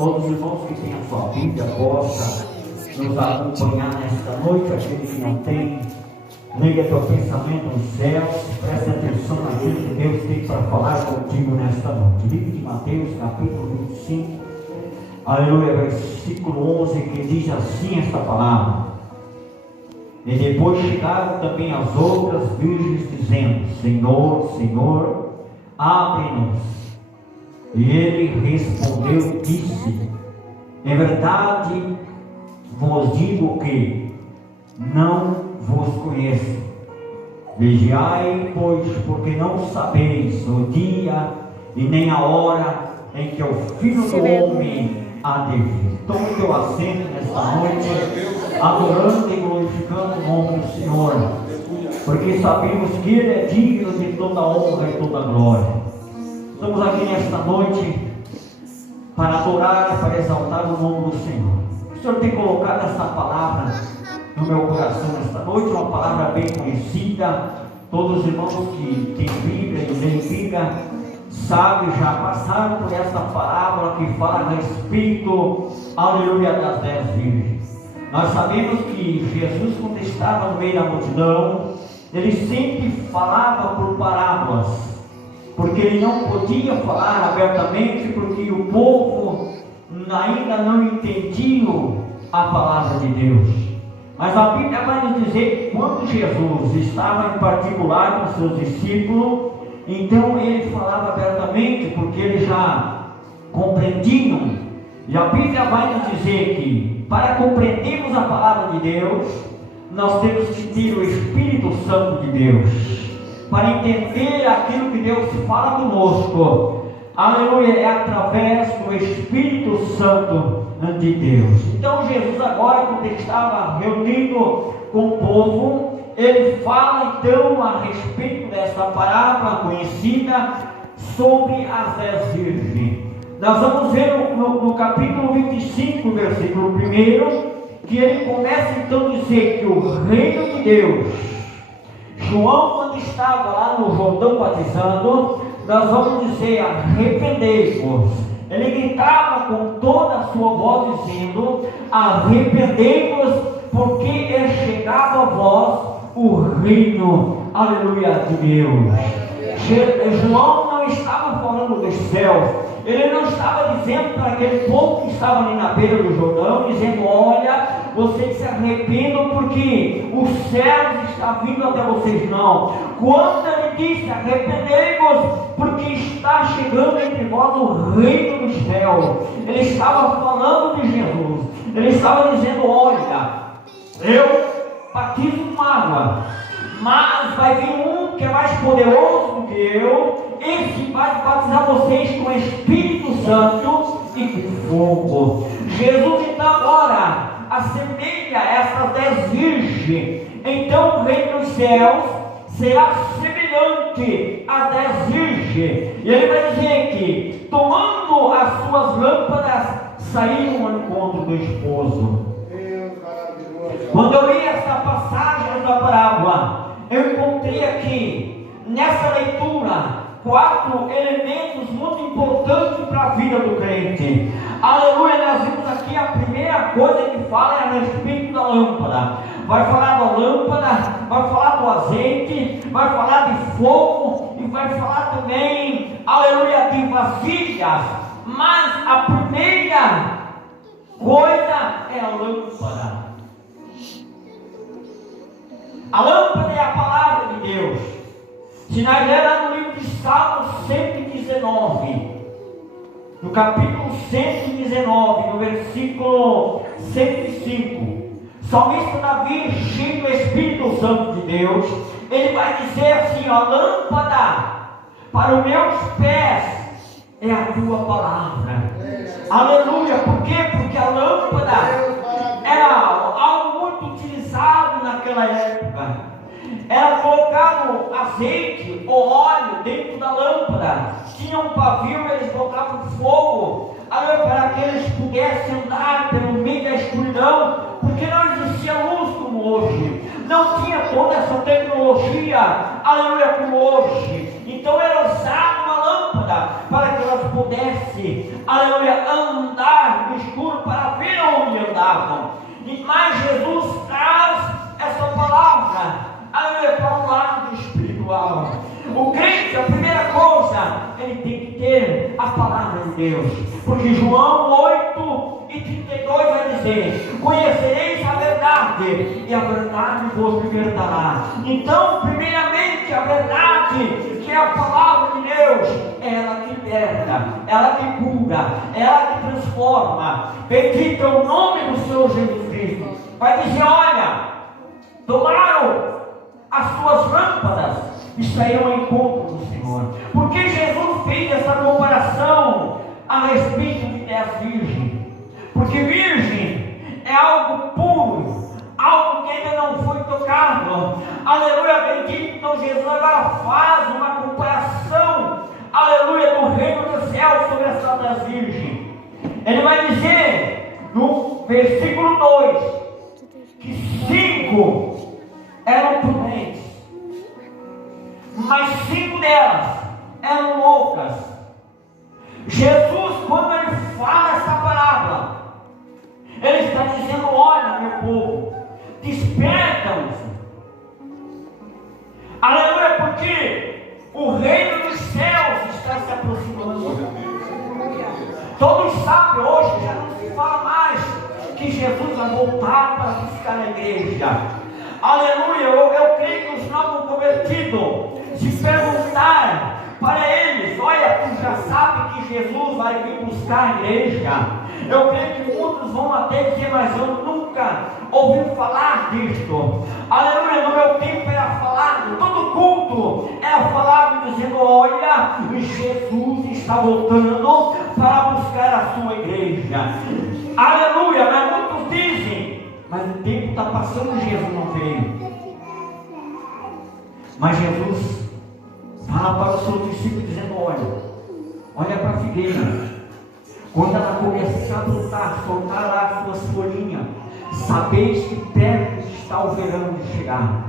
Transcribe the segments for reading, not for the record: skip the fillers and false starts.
Todos os irmãos que têm a sua Bíblia possam nos acompanhar nesta noite. Aquele que não tem, liga teu pensamento nos céus, preste atenção naquilo que Deus tem para falar contigo nesta noite. Livro de Mateus, capítulo 25, aleluia, versículo 11, que diz assim esta palavra: e depois chegaram também as outras virgens, dizendo: Senhor, Senhor, abre-nos. E ele respondeu, disse: em verdade vos digo que não vos conheço. Vigiai, pois, porque não sabeis o dia e nem a hora em que o Filho do Homem há de vir. Tome teu assento nesta noite, adorando e glorificando o nome do Senhor, porque sabemos que Ele é digno de toda honra e toda glória. Estamos aqui nesta noite para adorar e para exaltar o nome do Senhor. O Senhor tem colocado esta palavra no meu coração nesta noite, uma palavra bem conhecida. Todos os irmãos que têm Bíblia e leem Bíblia sabem, já passaram por esta parábola que fala a respeito, aleluia, das 10 virgens. Nós sabemos que Jesus, quando estava no meio da multidão, ele sempre falava por parábolas, porque ele não podia falar abertamente, porque o povo ainda não entendia a palavra de Deus. Mas a Bíblia vai nos dizer que quando Jesus estava em particular com seus discípulos, então ele falava abertamente, porque eles já compreendiam. E a Bíblia vai nos dizer que para compreendermos a palavra de Deus, nós temos que ter o Espírito Santo de Deus, para entender aquilo que Deus fala conosco. Aleluia, é através do Espírito Santo de Deus. Então Jesus agora, quando estava reunido com o povo, ele fala então a respeito dessa parábola conhecida sobre as 10 virgens. Nós vamos ver no capítulo 25, versículo 1, que ele começa então a dizer que o reino de Deus, João, quando estava lá no Jordão batizando, nós vamos dizer: arrependei-vos. Ele gritava com toda a sua voz, dizendo: arrependei-vos, porque é chegado a vós o reino, aleluia, de Deus. João não estava falando dos céus, ele não estava dizendo para aquele povo que estava ali na beira do Jordão, dizendo: olha, vocês se arrependam porque o céu está vindo até vocês. Não. Quando ele disse: arrependei-vos, porque está chegando entre vós o reino dos céus, ele estava falando de Jesus. Ele estava dizendo: olha, eu batizo com água, mas vai vir um que é mais poderoso do que eu, esse vai batizar vocês com o Espírito Santo e com fogo. Jesus então agora assemelha essas 10 virgens. Então o reino dos céus será semelhante às 10 virgens. E ele vai dizer que, tomando as suas lâmpadas, saíram ao encontro do esposo. Quando eu li essa passagem da parábola, eu encontrei aqui, nessa leitura, 4 elementos muito importantes para a vida do crente. Aleluia, nós vimos aqui a primeira coisa que fala é a respeito da lâmpada. Vai falar da lâmpada, vai falar do azeite, vai falar de fogo e vai falar também, aleluia, de vasilhas. Mas a primeira coisa é a lâmpada. A lâmpada é a palavra de Deus. Se nós lermos no livro de Salmos 119, no capítulo 119, no versículo 105, o salmista Davi, cheio do Espírito Santo de Deus, ele vai dizer assim: a lâmpada para os meus pés é a tua palavra. Aleluia. Por quê? Porque a lâmpada era algo muito utilizado naquela época. Era colocado azeite ou óleo dentro da lâmpada. Tinha um pavio, eles colocavam fogo para que eles pudessem andar pelo meio da escuridão, porque não existia luz como hoje, não tinha toda essa tecnologia, aleluia, como hoje. Então era usada uma lâmpada para que elas pudesse, aleluia, andar no escuro para ver onde andavam. Mas Jesus traz essa palavra, aleluia, para um lado espiritual. O crente, a primeira coisa, ele tem que ter a palavra de Deus, porque João 8:32 vai dizer: conhecereis a verdade, e a verdade vos libertará. Então, primeiramente, a verdade, que é a palavra de Deus, é ela que liberta, ela que cura, ela que transforma. Bendito é o nome do Senhor Jesus Cristo. Vai dizer: olha, tomaram as suas lâmpadas e saíram ao encontro do Senhor. Porque Jesus fez essa comparação a respeito de 10 virgens? Porque virgem é algo puro, algo que ainda não foi tocado. Aleluia, bendito. Então Jesus agora faz uma comparação, aleluia, do reino dos céus sobre essa 10 virgens. Ele vai dizer no versículo 2 que 5 eram prudentes, mas 5 delas eram loucas. Jesus, quando ele fala essa palavra, ele está dizendo: olha, meu povo, despertam-se, aleluia, porque o reino dos céus está se aproximando. Todos sabem, hoje já não se fala mais que Jesus vai voltar para buscar a igreja. Aleluia, eu creio que os não convertidos, se perguntar para eles: olha, tu já sabe que Jesus vai vir buscar a igreja. Eu creio que muitos vão até dizer: mas eu nunca ouvi falar disto. Aleluia, no meu tempo era falado, todo culto era falado dizendo: olha, Jesus está voltando para buscar a sua igreja. Aleluia, mas muitos dizem: mas o tempo está passando e Jesus não veio. Mas Jesus fala para os seus discípulos dizendo: olha para a figueira, quando ela começar a brotar, soltar lá as suas folhinhas, sabeis que perto está o verão de chegar.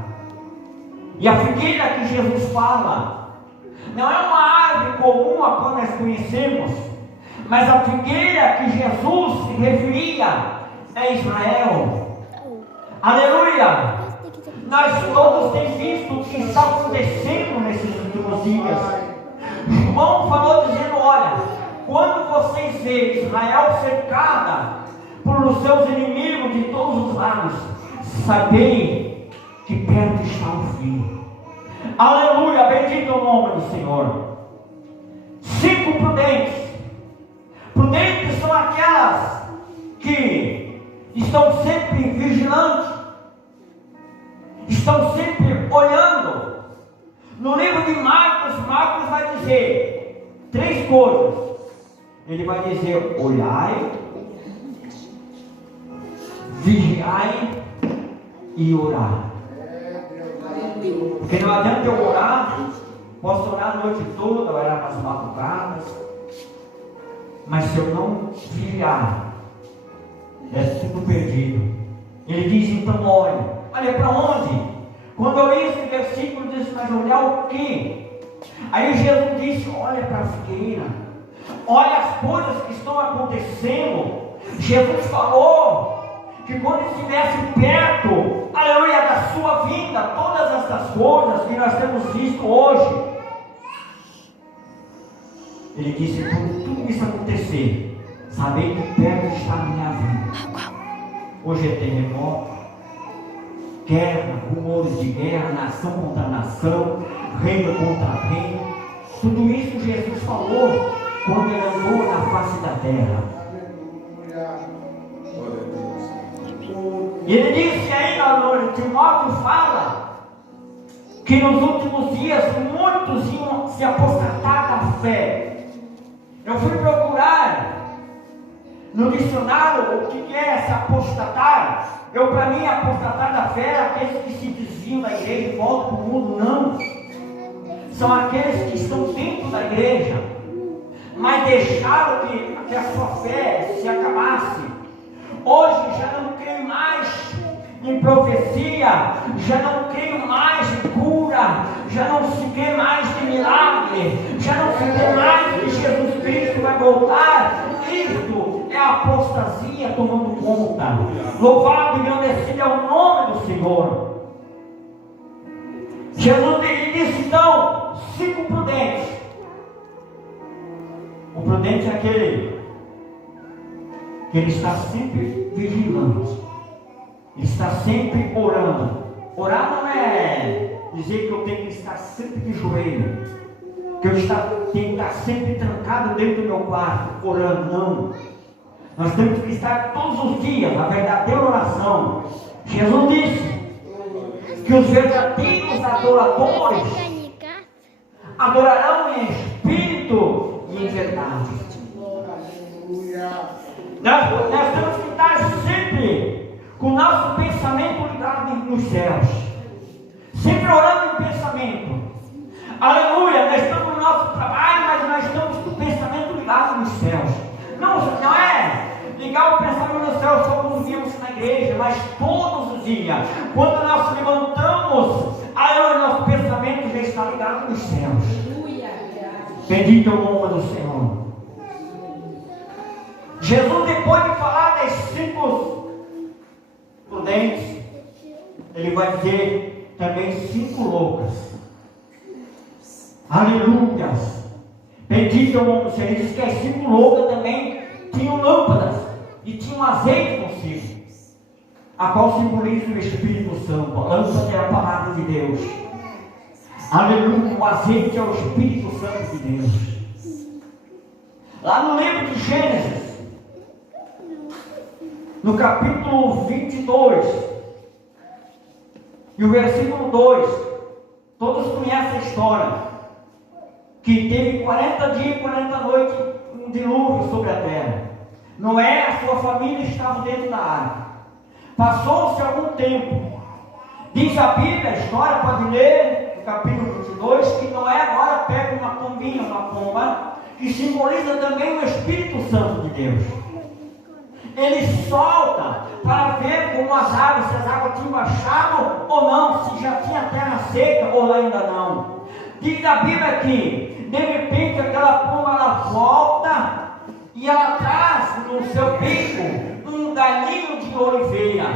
E a figueira que Jesus fala não é uma árvore comum a qual nós conhecemos, mas a figueira que Jesus se referia é Israel. Aleluia! Nós todos temos visto o que está acontecendo nesses últimos dias. João falou dizendo: olha, quando vocês veem Israel cercada por os seus inimigos de todos os lados, sabei que perto está o fim. Aleluia, bendito é o nome do Senhor. 5 prudentes. Prudentes são aquelas que estão sempre vigilantes, estão sempre olhando. No livro de Marcos vai dizer 3 coisas. Ele vai dizer: olhai, vigiai e orar. Porque não adianta eu orar, posso orar a noite toda, orar nas madrugadas, mas se eu não vigiar, é tudo perdido. Ele diz: então olha para onde? Quando eu li esse versículo, disse: mas olhar o quê? Aí Jesus disse: olha para a figueira, olha as coisas que estão acontecendo. Jesus falou que quando estivesse perto, aleluia, da sua vinda, todas essas coisas que nós temos visto hoje, ele disse: quando tudo isso acontecer, sabei que perto está a minha vinda. Hoje é terremoto, guerra, rumores de guerra, nação contra nação, reino contra reino. Tudo isso Jesus falou quando ele andou na face da terra. E ele disse ainda, Timóteo fala que nos últimos dias muitos iam se apostatar da fé. Eu fui procurar no dicionário o que é se apostatar. Para mim, apostatar da fé é aqueles que se desviam da igreja e voltam para o mundo. Não, são aqueles que estão dentro da igreja, mas deixaram que a sua fé se acabasse. Hoje já não creio mais em profecia, já não creio mais em cura, já não se crê mais em milagre, já não se crê mais que Jesus Cristo vai voltar. Isto é a apostasia tomando conta. Louvado e agradecido é o nome do Senhor. Jesus disse então: 5 prudentes. O prudente é aquele que ele está sempre vigilante, ele está sempre orando. Orar não é dizer que eu tenho que estar sempre de joelho, que eu tenho que estar sempre trancado dentro do meu quarto orando. Não, nós temos que estar todos os dias na verdadeira oração. Jesus disse que os verdadeiros adoradores adorarão em espírito e em verdade. Nós temos que estar sempre com o nosso pensamento ligado nos céus, sempre orando em pensamento. Aleluia, nós estamos no nosso trabalho, mas nós estamos com o pensamento ligado nos céus. Não é ligar o pensamento nos céus só quando vimos na igreja, mas todos os dias, quando nós levantamos, aleluia, nosso pensamento já está ligado nos céus. Bendito é o nome do Senhor. Jesus, depois de falar das 5 prudentes, ele vai dizer também 5 loucas. Aleluias. Bendito é o nome do Senhor. Ele diz que as 5 loucas também tinham lâmpadas e tinham azeite consigo, a qual simboliza o Espírito Santo. A lâmpada é a palavra de Deus. Aleluia. O azeite é o Espírito Santo de Deus. Lá no livro de Gênesis, no capítulo 22 e o versículo 2, todos conhecem a história, que teve 40 dias e 40 noites um dilúvio sobre a terra. Noé e a sua família estavam dentro da arca. Passou-se algum tempo, diz a Bíblia, a história, pode ler no capítulo 22, que Noé agora pega uma pombinha, uma pomba, que simboliza também o Espírito Santo de Deus. Ele solta para ver como as águas, se as águas tinham baixado ou não, se já tinha terra seca ou ainda não. Diz a Bíblia que, de repente, aquela pomba ela volta e ela traz no seu bico um galhinho de oliveira.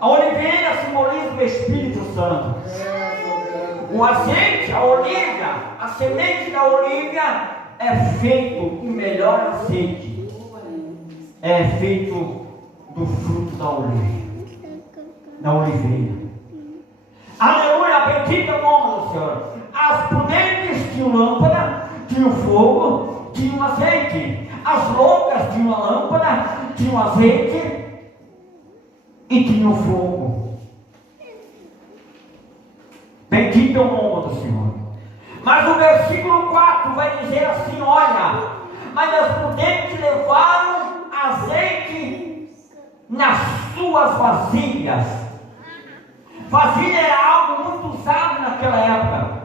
A oliveira simboliza o Espírito Santo. O azeite, a oliva, a semente da oliva é feito o melhor azeite. É feito do fruto da oliveira. Aleluia, bendito é o nome do Senhor. As prudentes tinham lâmpada, tinham fogo, tinham azeite. As loucas tinham a lâmpada, tinham azeite e tinham fogo. Bendito é o nome do Senhor. Mas o versículo 4 vai dizer assim: olha, mas as prudentes levaram azeite nas suas vasilhas. Vasilha era algo muito usado naquela época.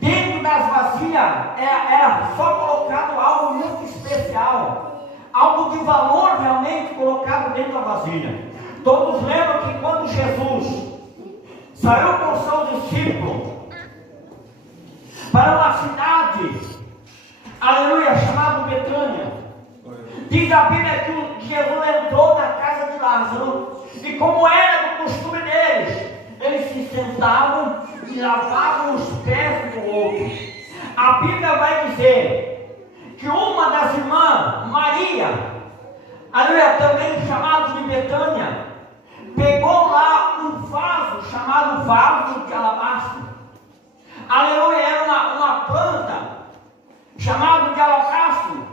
Dentro das vasilhas era só colocado algo muito especial, algo de valor realmente colocado dentro da vasilha. Todos lembram que quando Jesus saiu com seus discípulos para uma cidade, aleluia, chamada Betânia, diz a Bíblia que Jesus entrou na casa de Lázaro e, como era do costume deles, eles se sentavam e lavavam os pés do outro. A Bíblia vai dizer que uma das irmãs, Maria, aleluia, também chamada de Betânia, pegou lá um vaso chamado vaso de alabastro. Aleluia, era uma planta chamada de alabastro.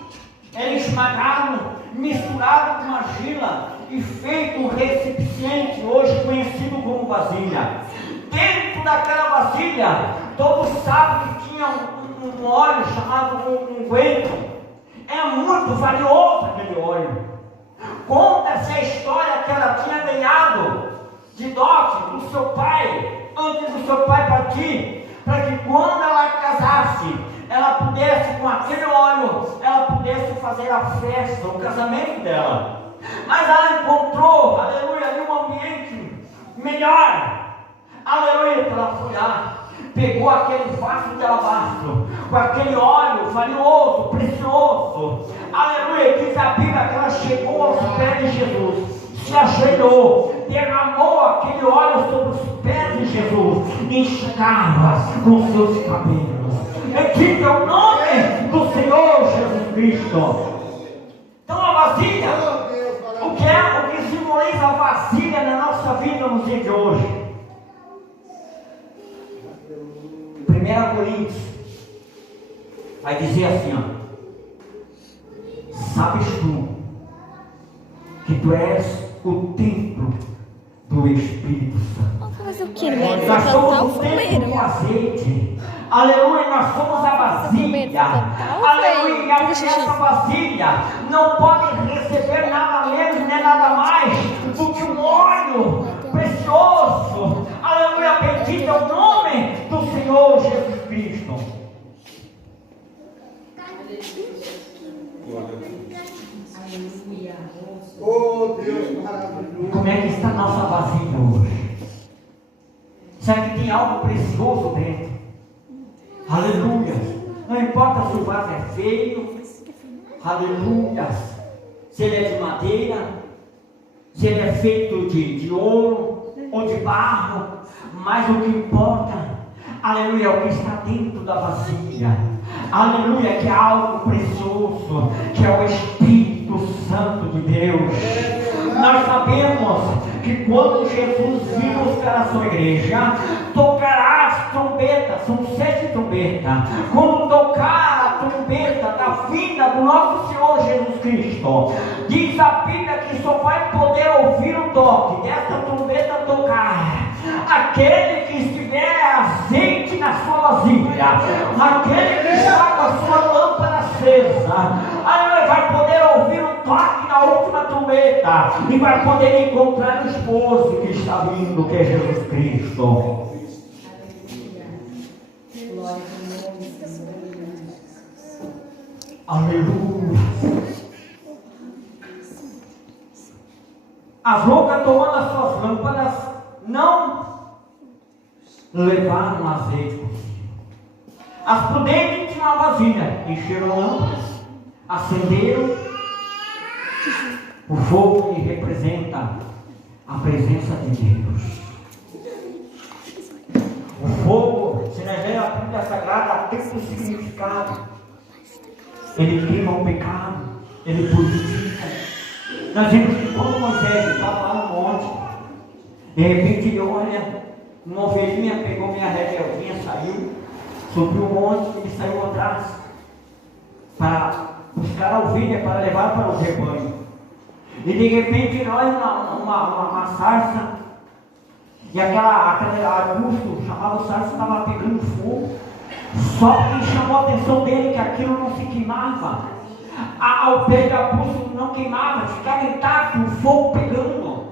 Era esmagado, misturado com argila e feito um recipiente, hoje conhecido como vasilha. Dentro daquela vasilha, todos sabem que tinha um óleo chamado unguento. É muito valioso aquele óleo. Conta-se a história que ela tinha ganhado de dote do seu pai, antes do seu pai partir, para que quando ela casasse, ela pudesse, com aquele óleo, ela pudesse fazer a festa, o casamento dela. Mas ela encontrou, aleluia, ali um ambiente melhor. Aleluia, ela foi lá, pegou aquele vaso de alabastro, com aquele óleo valioso, precioso. Aleluia, diz a Bíblia que ela chegou aos pés de Jesus, se ajoelhou, derramou aquele óleo sobre os pés de Jesus e enxugava com seus cabelos. Bendito é o nome do Senhor Jesus Cristo. Então a vasilha, o que simboliza a vasilha na nossa vida nos dias de hoje? 1 Coríntios vai dizer assim, ó: sabes tu que tu és o templo do Espírito Santo. Vamos fazer o que, irmão? Nós somos Cantar o o templo fumeiro. do azeite. Aleluia, nós somos a vasilha. Aleluia, e essa vasilha não pode receber nada menos nem nada mais do que um óleo precioso. Aleluia, bendito é o nome do Senhor Jesus Cristo. Oh Deus maravilhoso. Como é que está a nossa vasilha hoje? Será que tem algo precioso dentro? Aleluia. Não importa se o vaso é feio. Aleluia. Se ele é de madeira, se ele é feito de ouro ou de barro, mas o que importa, aleluia, é o que está dentro da vasilha. Aleluia, que é algo precioso, que é o Espírito Santo de Deus. Nós sabemos que quando Jesus vir buscar a sua igreja, tocará as trombetas, são 7 trombetas. Quando tocar a trombeta da vinda do nosso Senhor Jesus Cristo, diz a Bíblia que só vai poder ouvir o toque dessa trombeta tocar aquele que estiver azeite na sua vasilha, aquele que está com a sua lâmpada acesa. Aí ele vai poder ouvir o toque da última trombeta e vai poder encontrar o esposo que está vindo, que é Jesus Cristo. Aleluia. As loucas, tomando as suas lâmpadas, não levaram azeite consigo. As prudentes tinham uma vasilha, encheram lâmpadas, acenderam. O fogo que representa a presença de Deus. O fogo, se nós lermos a Bíblia Sagrada, tem um significado. Ele queima o pecado, ele purifica. Nós vimos que quando Moisés estava lá no monte, de repente ele olha, uma ovelhinha pegou minha redelzinha, saiu, subiu o monte, ele saiu atrás para buscar a ovelha, para levar para o rebanho. E de repente ele olha uma sarça, e aquele arbusto chamado sarça estava pegando fogo. Só que chamou a atenção dele que aquilo não se queimava. Ao pé do arbusto não queimava, ficava intacto, o fogo pegando.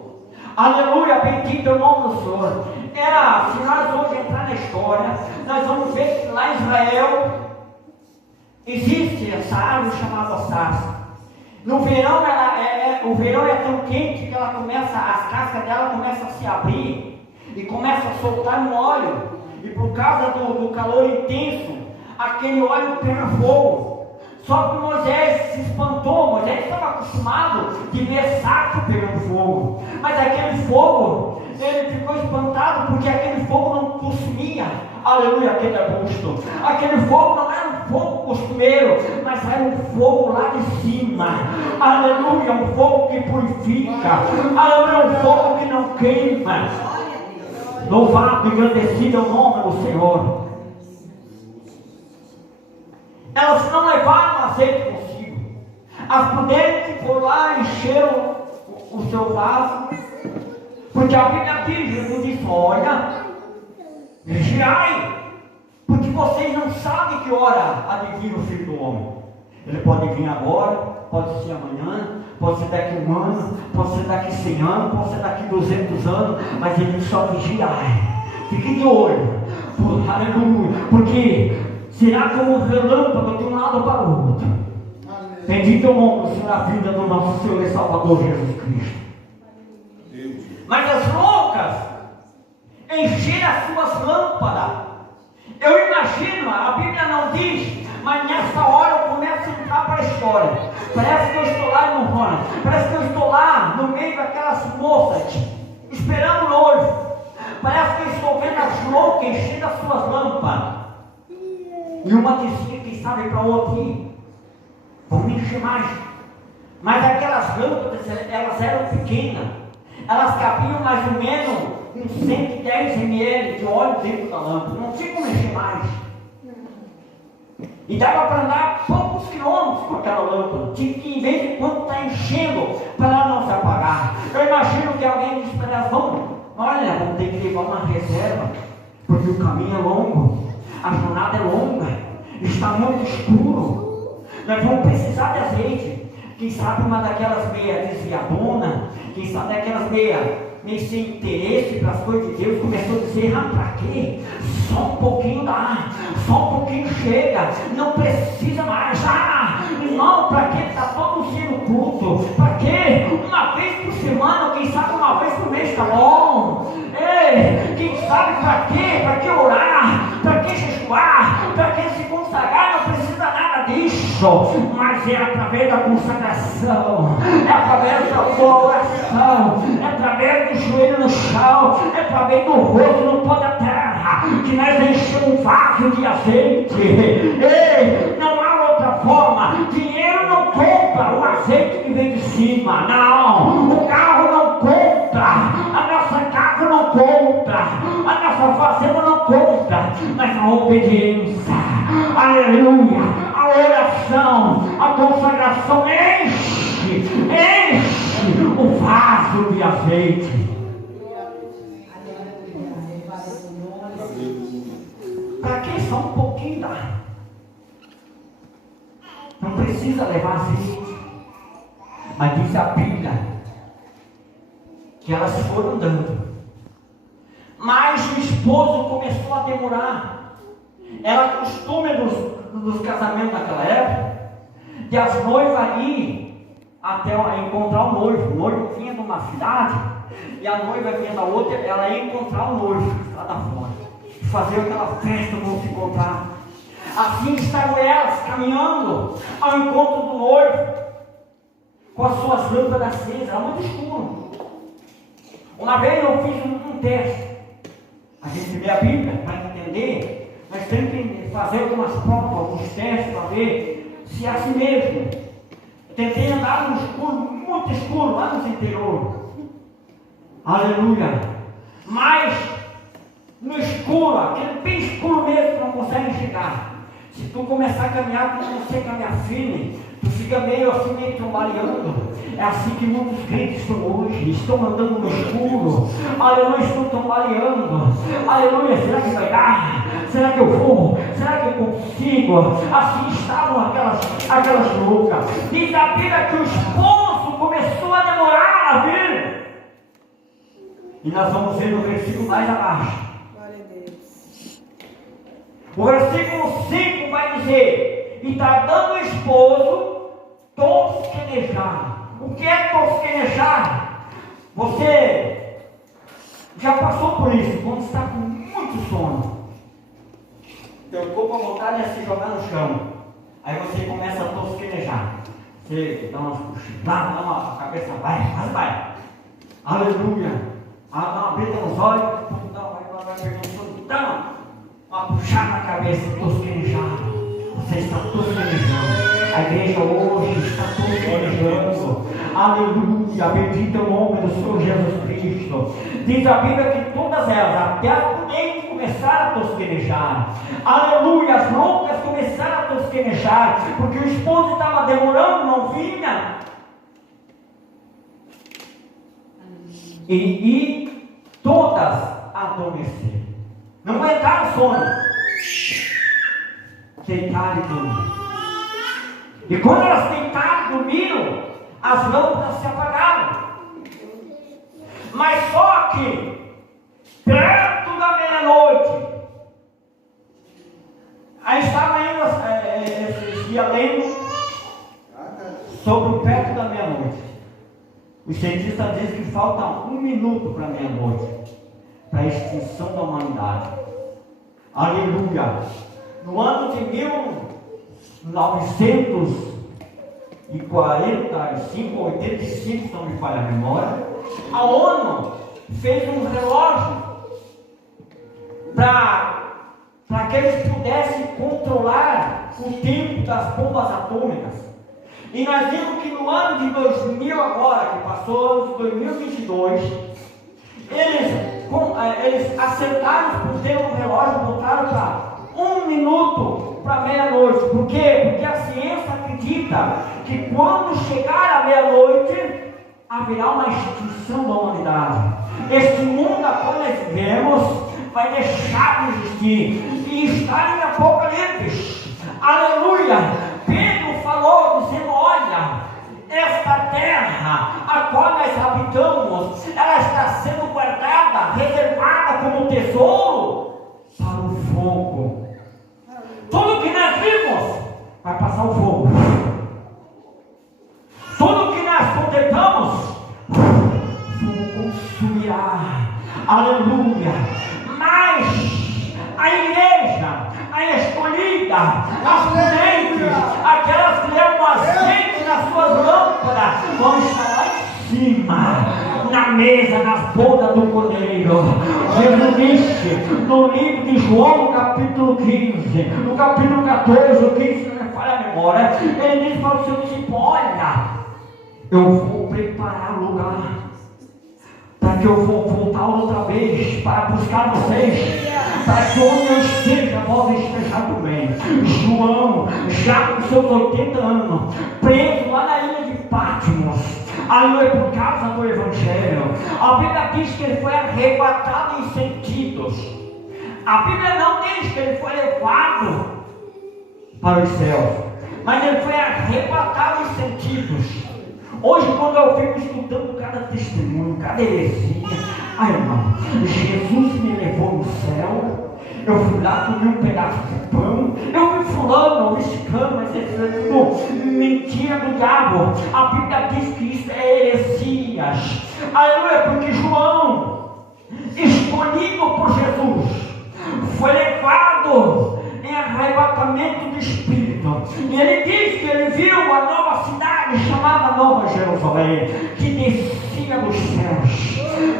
Aleluia, bendito é o nome do Senhor. Se nós vamos entrar na história, nós vamos ver que lá em Israel existe essa árvore chamada sarça. No verão, o verão é tão quente que as cascas dela começam a se abrir e começa a soltar um óleo. E por causa do calor intenso, aquele óleo pega fogo. Só que Moisés se espantou. Moisés estava acostumado de ver saco pegando fogo, mas aquele fogo, ele ficou espantado porque aquele fogo não consumia, aleluia, aquele arbusto. Aquele fogo não era um fogo costumeiro, mas era um fogo lá de cima, aleluia, um fogo que purifica, aleluia, um fogo que não queima. Louvado e engrandecido é o nome do Senhor. Elas não levaram azeite consigo. As prudentes foram lá e encheram o seu vaso, porque a Bíblia diz, Jesus disse: olha, vigiai, porque vocês não sabem que hora há de vir o Filho do Homem. Ele pode vir agora, pode ser amanhã, pode ser daqui 1 ano, pode ser daqui 100 anos, pode ser daqui 200 anos, mas ele só vigiai. Fique de olho, aleluia, porque será como um relâmpago de um lado para o outro. Bendito é o nome do Senhor, a vida do nosso Senhor e Salvador Jesus Cristo. Mas as loucas encher as suas lâmpadas. Eu imagino, a Bíblia não diz, mas nessa hora eu começo a entrar para a história. Parece que eu estou lá no Rona, parece que eu estou lá no meio daquelas moças, esperando o noivo. Parece que eu estou vendo as loucas enchendo as suas lâmpadas. E uma dizia, quem sabe para outra, vamos encher mais. Mas aquelas lâmpadas, elas eram pequenas. Elas cabiam mais ou menos uns 110 ml de óleo dentro da lâmpada. Não tinha como encher mais. E dava para andar poucos quilômetros com aquela lâmpada. Tinha que ir vez em quando está enchendo para ela não se apagar. Eu imagino que alguém disse para elas, olha, vamos ter que levar uma reserva, porque o caminho é longo, a jornada é longa, está muito escuro. Nós vamos precisar de azeite. Quem sabe uma daquelas meias desviadona, quem sabe daquelas meias meio sem interesse para as coisas de Deus, começou a dizer, para quê? Só um pouquinho dá, só um pouquinho chega, não precisa mais, não, para que está todo dia no culto? Para quê? Uma vez por semana, quem sabe uma vez por mês está bom. Ei, quem sabe para quê? Para que orar? Para que jejuar? Para que se consagrar? Não precisa nada disso, mas é através da consagração, é através da oração, é através do joelho no chão, é através do rosto no pó da terra, que nós enchemos um vaso de azeite. Ei, não há outra forma. Dinheiro não compra o azeite que vem de cima, não. O carro não compra, a nossa casa não compra, a nossa fazenda não compra, mas a obediência, aleluia, a oração, a consagração enche o vaso de azeite. Para que só um pouquinho dá? Não precisa levar azeite. Mas diz a Bíblia que elas foram dando. Mas o esposo começou a demorar. Era costume dos casamentos naquela época, de as noivas ir até encontrar o noivo. O noivo vinha de uma cidade e a noiva vinha da outra, ela ia encontrar o noivo lá da fora, fazer aquela festa, vão se encontrar. Assim estavam elas caminhando ao encontro do noivo, com as suas lâmpadas acesas. Era muito escuro. Uma vez eu fiz um teste. A gente lê a Bíblia para entender, mas tem que fazer algumas provas, alguns testes para ver se é assim mesmo. Eu tentei andar no escuro, muito escuro, lá no interior. Aleluia. Mas no escuro, aquele bem escuro mesmo, não consegue chegar. Se tu começar a caminhar, tu não consegue caminhar firme, tu fica meio assim, meio trombaleando. É assim que muitos crentes estão hoje, estão andando no escuro, aleluia, estão trombaleando, aleluia, será que vai dar? Será que eu vou? Será que eu consigo? Assim estavam aquelas loucas. Diz a Bíblia que o esposo começou a demorar a vir. E nós vamos ver no versículo mais abaixo. O versículo 5 vai dizer: e tardando o esposo, tosquenejar. O que é tosquenejar? Você já passou por isso, quando está com muito sono, teu corpo a vontade é se jogar no chão, aí você começa a tosquenejar, você dá umas cochiladas, dá uma cabeça, vai, aleluia, dá uma abrida nos olhos, vai pegando sono, dá uma puxada na cabeça, tosquenejar. Você está tosquenejando. A igreja hoje está tosquenejando. Aleluia, bendito é o nome do Senhor Jesus Cristo. Diz a Bíblia que todas elas, até as prudentes, começaram a tosquenejar. Aleluia, as loucas começaram a tosquenejar, porque o esposo estava demorando, não vinha. E todas adormeceram. Não aguentaram sono. Deitaram e dormiram. E quando elas deitaram e dormiram, as lâmpadas se apagaram. Mas só que, perto da meia-noite, aí estava ainda esses dias lendo sobre o perto da meia-noite. Os cientistas dizem que falta 1 minuto para meia-noite. para a extinção da humanidade. Aleluia! No ano de 1945 ou 85, se não me falha a memória, a ONU fez um relógio para que eles pudessem controlar o tempo das bombas atômicas. E nós vimos que no ano de 2000 agora, que passou, 2022, eles acertaram por ter um relógio, botaram para 1 minuto para meia-noite. Por quê? Porque a ciência acredita que quando chegar a meia-noite, haverá uma extinção da humanidade. Este mundo a qual nós vivemos vai deixar de existir e está em Apocalipse. Aleluia! Pedro falou dizendo: olha, esta terra a qual nós habitamos, ela está sendo guardada, reservada como tesouro para o fogo. Tudo que nós vimos vai passar o fogo. Tudo que nós contemplamos, fogo consumirá. Aleluia! Mas a igreja, a escolhida, as prudentes, aquelas que levam azeite nas suas lâmpadas, vão estar lá em cima, na mesa, nas bodas do Cordeiro. Jesus disse no livro de João, capítulo 15, no capítulo 14, o 15, não me falha a memória, ele diz para o seu discípulo: olha, eu vou preparar o lugar, para que eu vou voltar outra vez para buscar vocês, para que onde eu esteja, vós esteja também. João, já com seus 80 anos, preso lá na ilha de Patmos, aleluia, por causa do Evangelho. A Bíblia diz que ele foi arrebatado em sentidos. A Bíblia não diz que ele foi levado para os céus, mas ele foi arrebatado em sentidos. Hoje, quando eu fico estudando cada testemunho, cada heresia, ai irmão, Jesus me levou no céu, eu fui lá, comi um pedaço de pão, eu vi fulano, eu vi ciclano, mas isso é tudo mentira do diabo. A Bíblia diz que isso é heresias. Aleluia, porque João, escolhido por Jesus, foi levado em arrebatamento do Espírito. E ele diz que ele viu a nova cidade chamada Nova Jerusalém, que descia dos céus.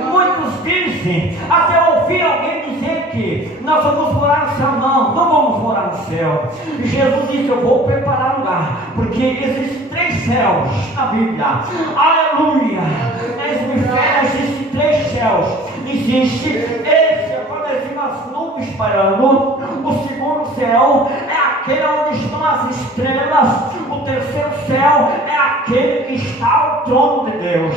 Muitos dizem, até ouvir alguém dizer que nós vamos morar no céu. Não vamos morar no céu. Jesus disse: eu vou preparar um lugar, porque existem 3 céus na Bíblia. Aleluia! Na esfera existem 3 céus. Existe esse, aparecendo as nuvens pairando. O segundo céu é aquele onde estão as estrelas. O terceiro céu é aquele que está ao trono de Deus.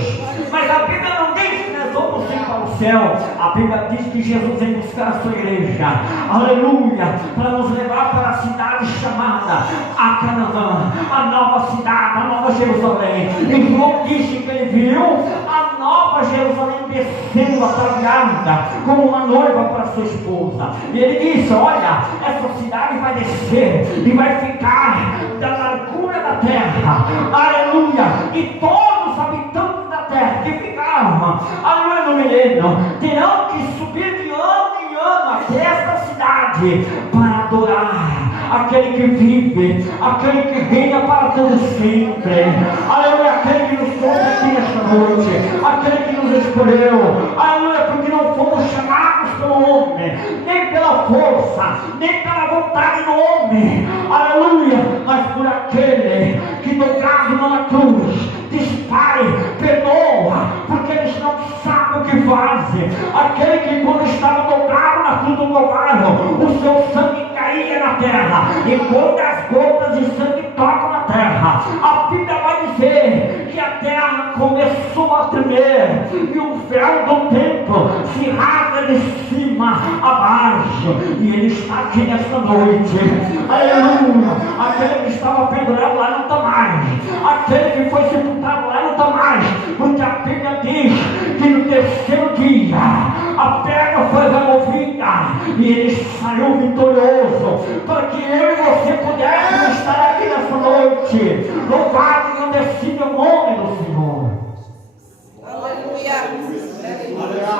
Mas a Bíblia não diz que nós vamos ir para o céu. A Bíblia diz que Jesus vem buscar a sua igreja, aleluia, para nos levar para a cidade chamada a Canaã, a nova cidade, a nova Jerusalém. E João disse que ele viu a nova Jerusalém descendo ataviada como uma noiva para sua esposa. E ele disse: olha, essa cidade vai descer e vai ficar da largura da terra, aleluia, e todos os habitantes da terra que ficaram, aleluia, no milênio, terão que subir de ano em ano até esta cidade para adorar aquele que vive, aquele que reina para todo sempre, aleluia, aquele que nos trouxe aqui nesta noite, aquele que nos escolheu, aleluia, porque não fomos chamados pelo homem, nem pela força, nem pela vontade do homem, aleluia, mas por aquele que tocado na cruz diz: Pai, perdoa, porque eles não sabem o que fazem. Aquele que quando estava dobrado na cruz do Calvário, o seu sangue caía na terra, e quando as gotas de sangue tocam na terra, a Bíblia vai dizer que a terra começou a tremer, e o véu do templo se rasga de cima a baixo, e ele está aqui nesta noite, aleluia. Aquele que estava pendurado lá não está mais, aquele que foi sepultado lá não está mais, porque a Bíblia diz que no terceiro dia a pedra foi removida e ele saiu vitorioso, para que eu e você pudéssemos estar aqui nessa noite. Louvado e agradecido o nome do Senhor. Aleluia. Aleluia.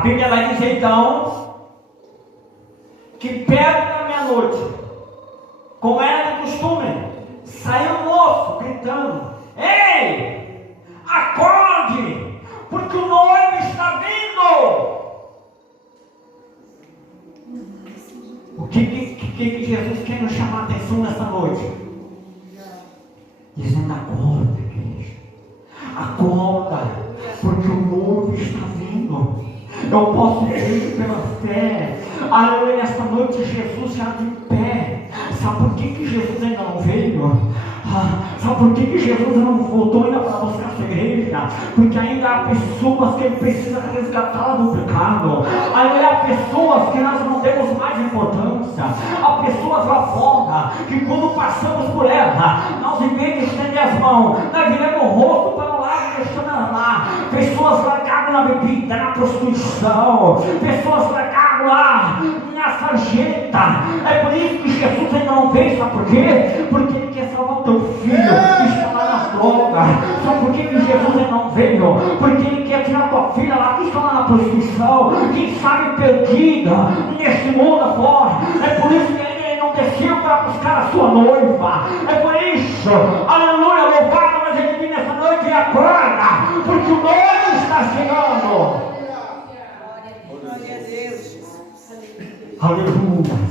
Bíblia vai dizer então que perto da meia-noite, como era de costume, saiu um moço gritando: ei, acorde, porque o noivo está vindo. O que Jesus quer nos chamar a atenção nessa noite? Dizendo: acorda, igreja, acorda, porque o noivo está vindo. Eu posso ver pela fé. Aleluia, nesta noite Jesus já de pé. Sabe por que Jesus ainda não veio? Sabe por que Jesus não voltou ainda para buscar a sua igreja? Porque ainda há pessoas que Ele precisa resgatar do pecado. Ainda há pessoas que nós não demos mais importância. Há pessoas lá fora que quando passamos por ela, nós em vez de estender as mãos, nós viramos o rosto para o lado e deixamos ela lá. Pessoas largadas na bebida, na prostituição. Pessoas largadas lá na sarjeta. É por isso que Jesus ainda não veio. Sabe por quê? Porque Ele quer salvar o teu filho que está lá nas drogas. Sabe por que Jesus ainda não veio? Porque Ele quer tirar tua filha lá que está lá na prostituição, quem sabe perdida neste mundo afora. É por isso que Ele não desceu para buscar a sua noiva. É por isso, aleluia, louvado, mas Ele vem nessa noite e acorda, porque o noivo está chegando. Glória a Deus. Aleluia.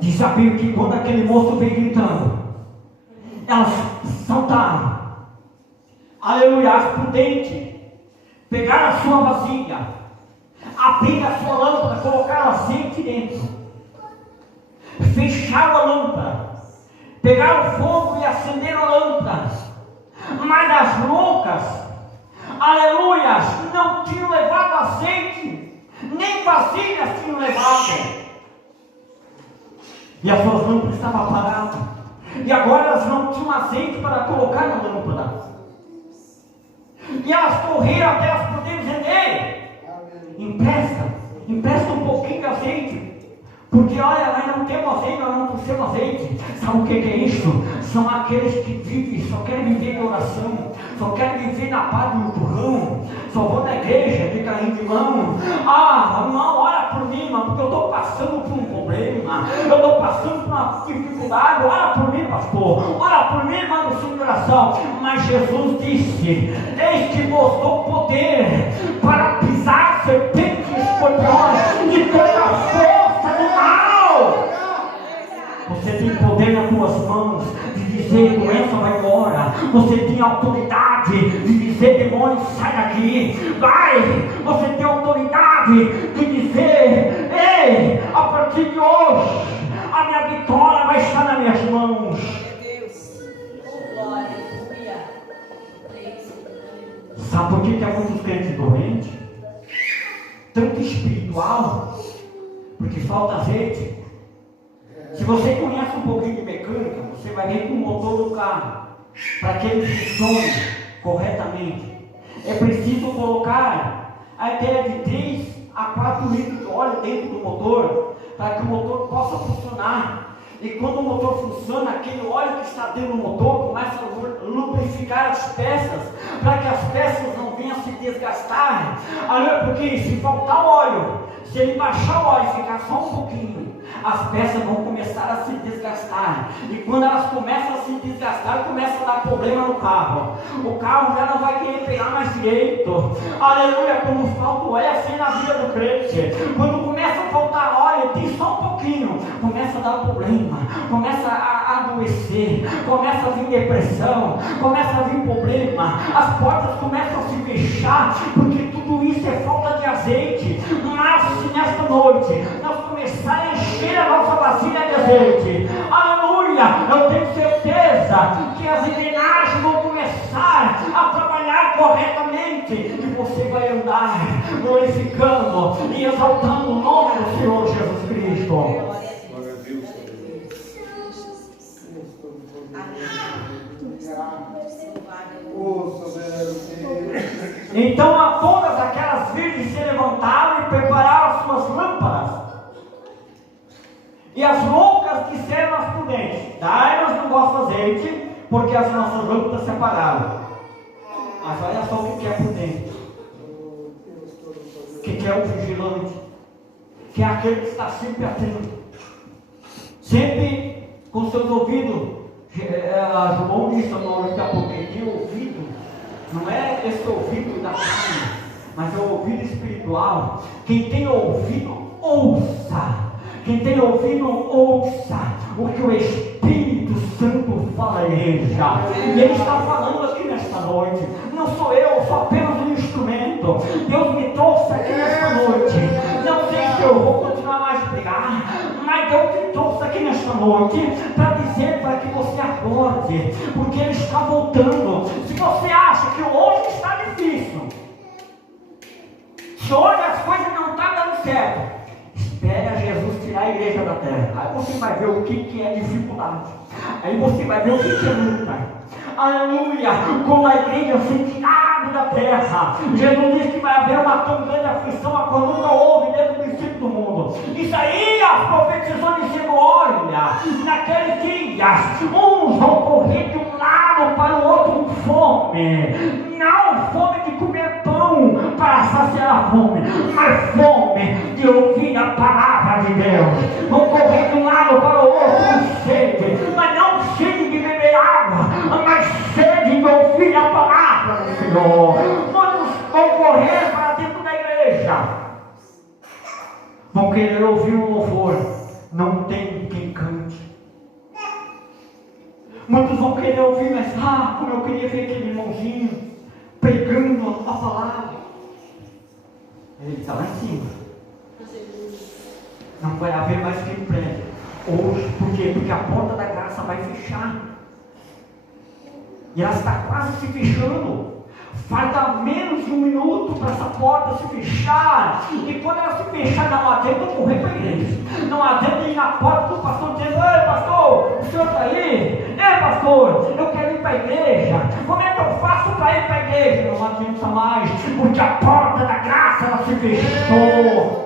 Diz a Bíblia que quando aquele moço veio gritando, elas saltaram. Aleluia, as prudentes pegaram a sua vasilha, abriram a sua lâmpada, colocaram azeite dentro, fecharam a lâmpada, pegaram fogo e acenderam a lâmpada. Mas as loucas, aleluia, não tinham levado azeite, nem vasilhas tinham levado. E as suas lâmpadas estavam apagadas. E agora elas não tinham azeite para colocar na lâmpada. E elas correram até as prudentes e empresta um pouquinho de azeite. Porque olha, nós não temos azeite, nós não trouxemos azeite. Sabe o que é isso? São aqueles que vivem, só querem viver de oração, só querem viver na paz do empurrão. Só vou na igreja de carrinho de mão. Irmão, olha por mim, irmão, porque eu estou passando por um problema, eu estou passando por uma dificuldade. Olha por mim, pastor, olha por mim, irmão, no seu coração. Mas Jesus disse: eis que vos dou poder para pisar serpentes e escorpiões e toda a força do mal. Você tem poder nas tuas mãos de dizer: doença vai embora. Você tem autoridade de dizer: demônio, sai daqui. Vai. Você tem autoridade de dizer: ei, a partir de hoje a minha vitória vai estar nas minhas mãos. Sabe por que há muitos crentes doentes? Tanto espiritual, porque falta azeite. Se você conhece um pouquinho de mecânica, você vai ver que o motor do carro, para que ele funcione corretamente, é preciso colocar até de 3 a 4 litros de óleo dentro do motor, para que o motor possa funcionar. E quando o motor funciona, aquele óleo que está dentro do motor começa a lubrificar as peças, para que as peças não venham a se desgastar. Porque se faltar óleo, se ele baixar o óleo e ficar só um pouquinho, as peças vão começar a se desgastar. E quando elas começam a se desgastar, começa a dar problema no carro. O carro já não vai querer pegar mais direito. Aleluia, quando falta o óleo, é assim na vida do crente. Quando começa a faltar óleo, tem só um pouquinho, começa a dar problema, começa a adoecer, começa a vir depressão, começa a vir problema, as portas começam a se fechar, porque tudo isso é falta de azeite. Mas se nesta noite nós começarmos a encher a nossa vasilha de azeite, aleluia, eu tenho certeza que as engrenagens vão começar a trabalhar corretamente, e você vai andar glorificando e exaltando o nome do Senhor Jesus Cristo. Glória a Deus. Então a todas aquelas virgens se levantaram e prepararam as suas lâmpadas. E as loucas disseram às prudentes: dai-nos do vosso azeite, porque as nossas lâmpadas se apagaram. Mas olha só o que é por dentro. O que é o vigilante? Que é aquele que está sempre atento. Sempre com seus ouvidos. João disse na hora da pouquinho, ouvido. Não é esse ouvido da carne, mas é o ouvido espiritual. Quem tem ouvido, ouça. Quem tem ouvido, ouça o que o Espírito Santo fala à igreja. E Ele está falando aqui nesta noite. Não sou eu, sou apenas um instrumento. Deus me trouxe aqui nesta noite. Não sei se eu vou continuar mais a pregar, mas Deus me trouxe aqui nesta noite para dizer para que você acorde, porque Ele está voltando. Se você acha que hoje está difícil, se hoje as coisas não estão dando certo, espere Jesus tirar a igreja da terra. Aí você vai ver o que é dificuldade. Aí você vai ver o que é luta. Aleluia! Quando a igreja se tirar da terra, Jesus disse que vai haver uma tão grande aflição a qual nunca houve desde o princípio do mundo. Isaías profetizou dizendo: olha, naqueles dias uns vão correr de um lado para o outro com fome. Não fome de comer pão para saciar a fome, mas fome de ouvir a palavra de Deus. Vão correr de um lado para o outro com sede, mas não sede de beber água, mas sede de ouvir a palavra do Senhor. Muitos vão correr para dentro da igreja, vão querer ouvir um louvor, não tem quem cante. Muitos vão querer ouvir, mas como eu queria ver aquele irmãozinho pregando a palavra. Ele está lá em cima. Não vai haver mais quem pregue hoje. Por quê? Porque a porta da graça vai fechar. E ela está quase se fechando. Falta menos de um minuto para essa porta se fechar. E quando ela se fechar, não adianta correr para a igreja. Não adianta ir na porta do pastor dizendo: ei pastor, o senhor está aí? Ei pastor, eu quero ir para a igreja. Como é que eu faço para ir para a igreja? Não adianta mais, porque a porta da graça ela se fechou.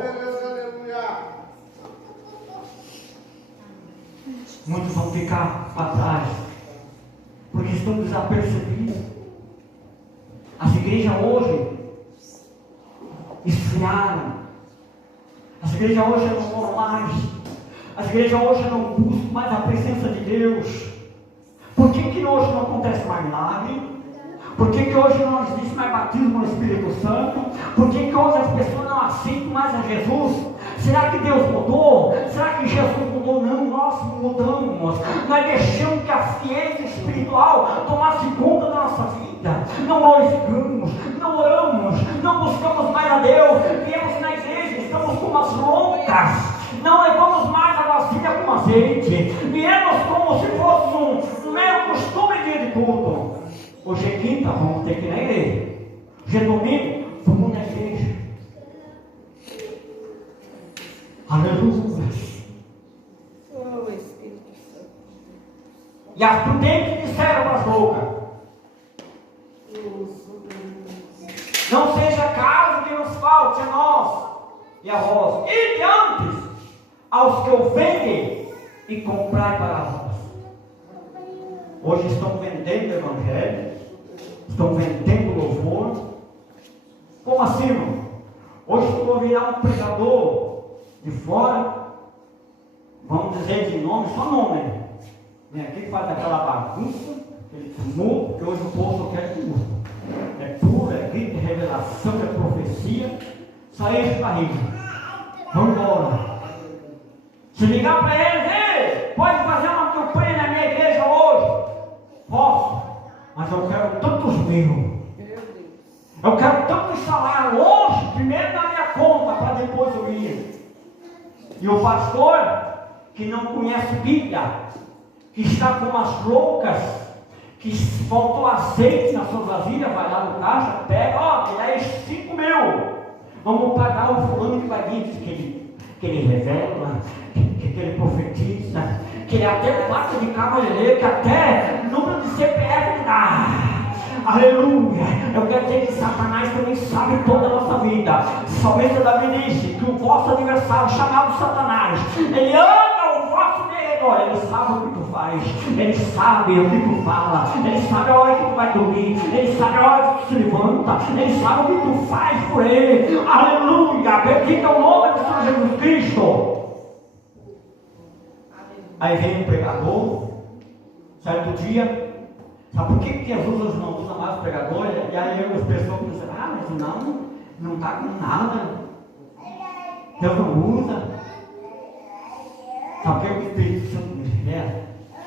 Muitos vão ficar para trás, porque estão desapercebidos. As igrejas hoje esfriaram. As igrejas hoje não foram mais. As igrejas hoje não buscam mais a presença de Deus. Por que hoje não acontece mais milagre? Por que hoje não existe mais batismo no Espírito Santo? Por que hoje as pessoas não aceitam mais a Jesus? Será que Deus mudou? Será que Jesus mudou? Não, nós mudamos. Nós deixamos que a frieza espiritual tomasse conta da nossa vida. Não glorificamos, não oramos, não buscamos mais a Deus. Viemos na igreja, estamos como as loucas. Não levamos mais a vasilha com azeite. Viemos como se fosse um mero costume dia de culto. Hoje é quinta, vamos ter que ir na igreja. Hoje é domingo, vamos na igreja. Aleluia. Oh, Espírito Santo. E as prudentes disseram para as loucas: não seja caso que nos falte a nós e a vós, e antes aos que o vendem e comprai para vós. Hoje estão vendendo o evangelho, estão vendendo louvor. Como assim, irmão? Hoje eu vou virar um pregador de fora, vamos dizer de nome, só nome. Vem aqui que faz aquela bagunça, aquele tumulto, porque hoje o povo só quer tumulto. É puro, é grito, é revelação, é profecia. Só enche para rir. Vamos embora. Se ligar para eles: ei, pode fazer uma campanha na minha igreja hoje? Posso, mas eu quero tantos mil. Eu quero tantos salários hoje, primeiro na minha conta, para depois eu ir. E o pastor que não conhece Bíblia, que está com as loucas, que faltou azeite nas suas vasilhas, vai lá no caixa, pega, me dá 5 mil. Vamos pagar o fulano que vai vir, que ele revela, que ele profetiza, que ele até placa de cavalheiro, que até número de CPF ele dá. Aleluia. Eu quero dizer que Satanás também sabe toda a nossa vida. Somente Davi disse que o vosso adversário, chamado Satanás, ele anda ao vosso derredor, Senhor, Ele sabe o que tu faz, Ele sabe o que tu fala, Ele sabe a hora que tu vai dormir, Ele sabe a hora que tu se levanta, Ele sabe o que tu faz por Ele. Aleluia, bendito é o nome do Senhor Jesus Cristo. Aí vem o pregador, certo dia, sabe por que Jesus hoje não usa mais o pregador? E aí as pessoas pensam, mas não está com nada, Deus não usa. Sabe o que o Espírito Santo me revela?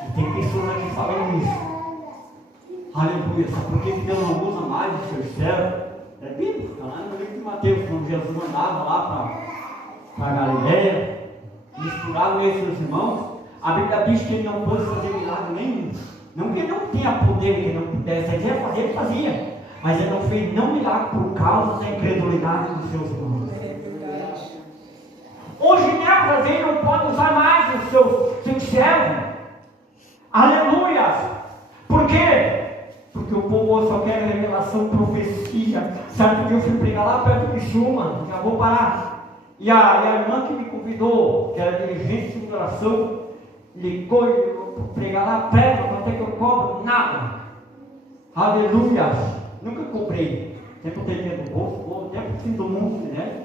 E tem pessoas aqui falando isso. Aleluia, sabe por que Deus não usa mais os seus servos? É bíblico, está lá no livro de Mateus, quando Jesus andava lá para Galileia, misturado com esses irmãos. A Bíblia diz que ele não pôde fazer milagre nenhum. Não que ele não tinha poder, que ele não pudesse, ele ia fazer, ele fazia. Mas ele não fez nenhum milagre por causa da incredulidade dos seus irmãos. Hoje nessa vez não pode usar mais os seus servos. Aleluia! Por quê? Porque o povo só quer revelação, profecia. Certo dia eu fui pregar lá perto de Chuma, já vou parar. E a irmã que me convidou, que era dirigente de oração, ligou e eu pregar lá perto, quanto é que eu cobro? Nada. Aleluia! Nunca comprei. Sempre tem dinheiro no bolso, o tempo fim do mundo, né?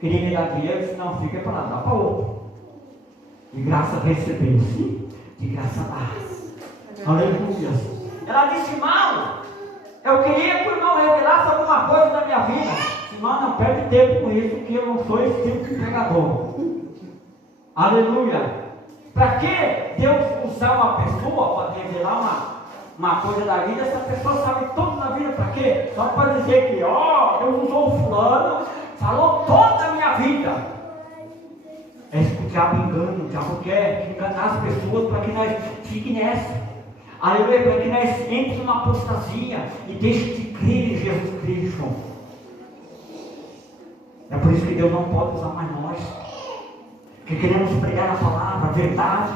Queria me dar dinheiro, disse, não, fica para dar para outro. De graça recebeu, sim, de graça dá. Aleluia. Ela disse, irmão, eu queria que o irmão revelasse alguma coisa da minha vida. Irmão, não perde tempo com isso, que eu não sou esse tipo de pregador. Aleluia. Para que Deus usar uma pessoa para revelar uma coisa da vida? Essa pessoa sabe tudo da vida, para quê? Só para dizer que, Deus usou o fulano, falou toda a minha vida. É isso que o diabo engana, o diabo quer enganar as pessoas para que nós fiquem nessa. Aleluia, para que nós entremos numa apostasia e deixem de crer em Jesus Cristo. É por isso que Deus não pode usar mais nós, que queremos pregar a palavra, a verdade.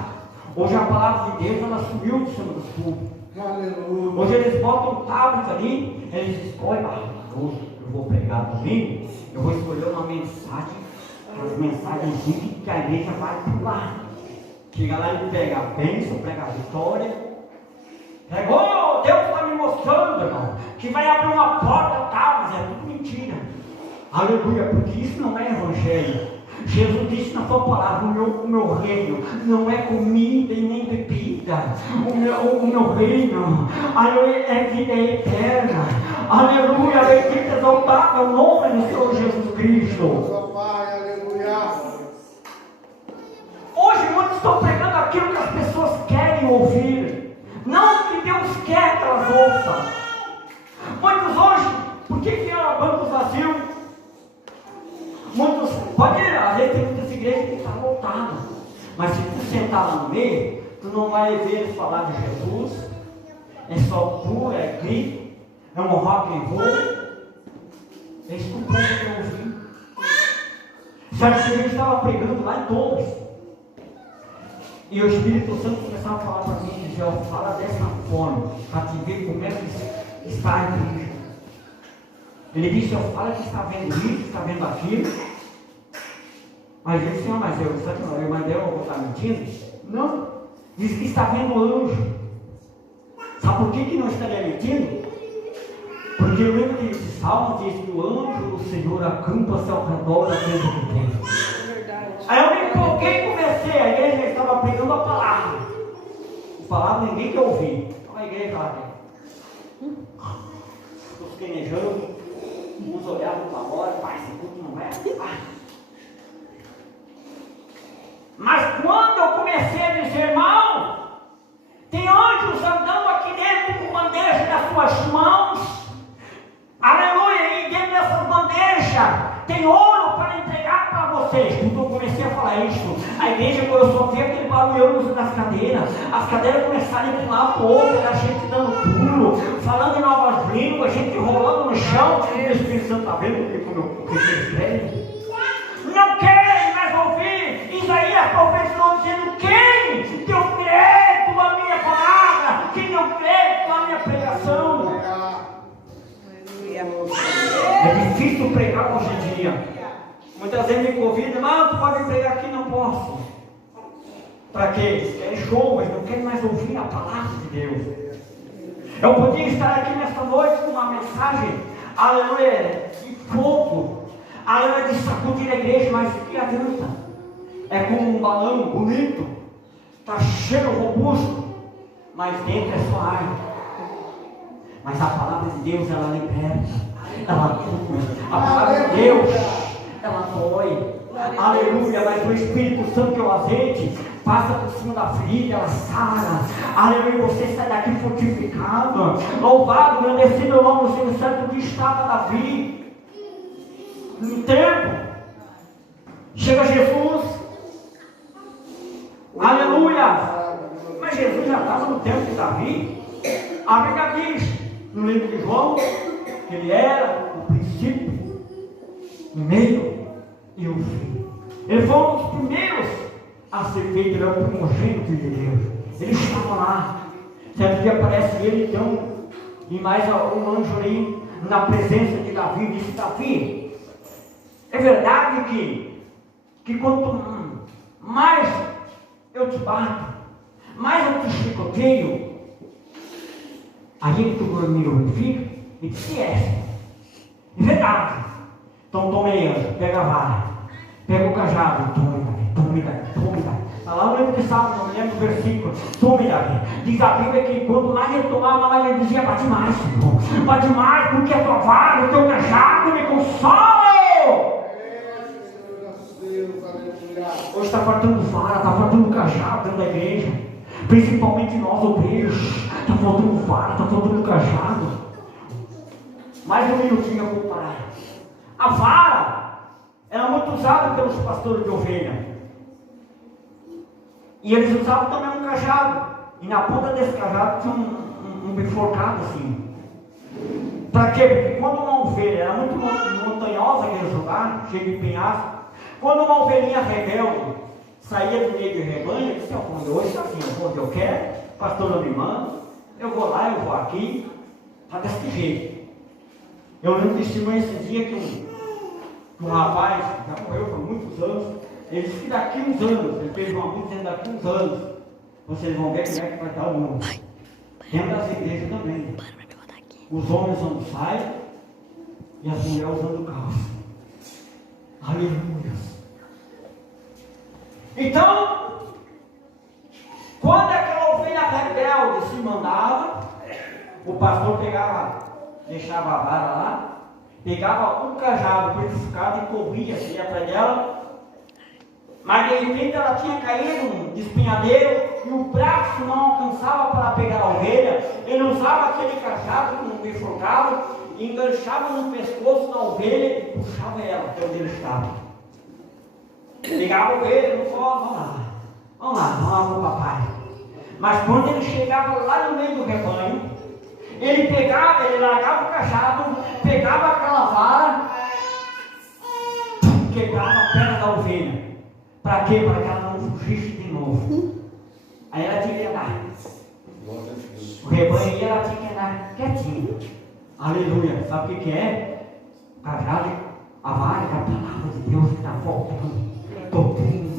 Hoje a palavra de Deus, ela sumiu de cima dos púlpitos. Aleluia. Hoje eles botam tablets ali, eles escolhem, hoje eu vou pregar domingo, eu vou escolher uma mensagem, as mensagens que a igreja vai pular. Chega lá e pega a bênção, prega a vitória. Pregou, Deus está me mostrando, irmão, que vai abrir uma porta, tá, mas é tudo mentira. Aleluia, porque isso não é evangelho. Jesus disse na sua palavra, o meu reino não é comida e nem bebida. O meu reino, aleluia, é vida eterna. Aleluia, bendito, exaltado é o nome do Senhor Jesus Cristo. Hoje muitos estão pregando aquilo que as pessoas querem ouvir, não o que Deus quer que elas ouçam. Muitos hoje, por que tem bancos vazios? Muitos, pode ir, às vezes tem muitas igrejas que estão lotadas, mas se tu sentar lá no meio, tu não vai ver eles falar de Jesus. É só pura, é grito, é um rock and roll. É isso que o povo quer ouvir. Certo dia eu estava pregando lá em Torres, e o Espírito Santo começava a falar para mim, dizia, fala dessa forma, para te ver como é que está a igreja. Ele disse, fala que está vendo isso, está vendo aquilo. Mas ele disse, mas eu vou estar mentindo? Não. Diz que está vendo anjo. Sabe por que não estaria mentindo? Porque o livro de Salmos diz que o anjo do Senhor acampa-se ao redor da casa de Deus. Aí eu me empolguei e comecei, a igreja estava pregando a palavra. A palavra ninguém quer ouvir. Então a igreja lá dentro. Os quenejando. Uns olhavam para fora, pai, esse culto não é. Mas quando eu comecei a dizer, irmão, tem anjos andando aqui dentro com bandeja nas suas mãos, aleluia, e dentro dessas bandejas tem ouro para entregar para vocês. Quando eu comecei a falar isso, a igreja, quando eu só vi aquele barulho das cadeiras, as cadeiras começaram a ir de um lado para o outro, a gente dando pulo, falando em novas línguas, a gente rolando no chão. E o Espírito Santo está vendo como eu escreve? Não querem mais ouvir. Isaías profetizou dizendo, quem eu creio com a minha palavra, quem eu creio com a minha pregação. É difícil pregar hoje em dia. Muitas vezes me convidam, mas tu pode pregar aqui, não posso. Para quê? Eles querem show, mas não querem mais ouvir a palavra de Deus. Eu podia estar aqui nesta noite com uma mensagem, aleluia, de fogo, aleluia, de sacudir a igreja, mas que adianta? É como um balão bonito, está cheio, robusto, mas dentro é só ar. Mas a palavra de Deus, ela liberta, ela cura. A palavra de Deus, ela dói. Aleluia, mas o Espírito Santo, que é o azeite, passa por cima da ferida, ela sara. Aleluia, você sai daqui fortificado. Louvado, agradecido o nome do Senhor Santo, que estava Davi no tempo. Chega Jesus. Aleluia. Mas Jesus já estava no tempo de Davi. A Bíblia diz no livro de João que ele era o princípio, o meio e o fim. Ele foi um dos primeiros a ser feito, ele é o primogênito de Deus. Ele estava lá. Certo dia aparece ele então, e mais um anjo ali na presença de Davi, disse: Davi, é verdade que quanto mais eu te bato, mais eu te chicoteio, aí ele tu me glorifica e disse: é verdade. Então tome aí, anjo, pega a vara, pega o cajado, tome Davi. Está lá no livro de Salmos, não me lembro do versículo. Tome Davi. Diz a Bíblia que quanto mais ele tomava, mais ele dizia: bate mais, Senhor, bate mais, porque a tua vara, o teu cajado me consola. Hoje está faltando vara, está faltando cajado dentro da igreja, principalmente nós obreiros. Está faltando vara, está faltando cajado. Mais um minutinho eu vou parar. A vara era muito usada pelos pastores de ovelha, e eles usavam também um cajado, e na ponta desse cajado tinha um bifurcado assim. Para quê? Porque quando uma ovelha era muito montanhosa, aquele lugar, cheio de penhasco, quando uma ovelhinha rebelde saía do meio do rebanho, ele disse: hoje está assim, onde eu quero, o pastor não me manda, eu vou lá, eu vou aqui, está desse jeito. Eu lembro de testemunho esse dia que um rapaz, já morreu por muitos anos, ele disse que daqui uns anos, ele fez uma música dizendo: daqui uns anos, vocês vão ver como é que vai estar o mundo. Dentro das igrejas também. Os homens usando saia e as mulheres usando calça. Aleluia. Então, quando aquela ovelha rebelde se mandava, o pastor pegava, deixava a vara lá, pegava um cajado purificado e corria assim atrás dela, mas de repente ela tinha caído de espinhadeiro e o braço não alcançava para pegar a ovelha. Ele usava aquele cajado com um bifurcado, enganchava no pescoço da ovelha e puxava ela até onde ele estava. Pegava a ovelha no colo: vamos lá com o papai. Mas quando ele chegava lá no meio do rebanho, ele largava o cajado, pegava aquela vara, quebrava a perna da ovelha. Para quê? Para que ela não fugisse de novo. Aí ela tinha que andar. O rebanho ia, ela tinha que andar quietinha. Aleluia. Sabe o que é? O cajado, a vara é a palavra de Deus que está faltando. Doutrina,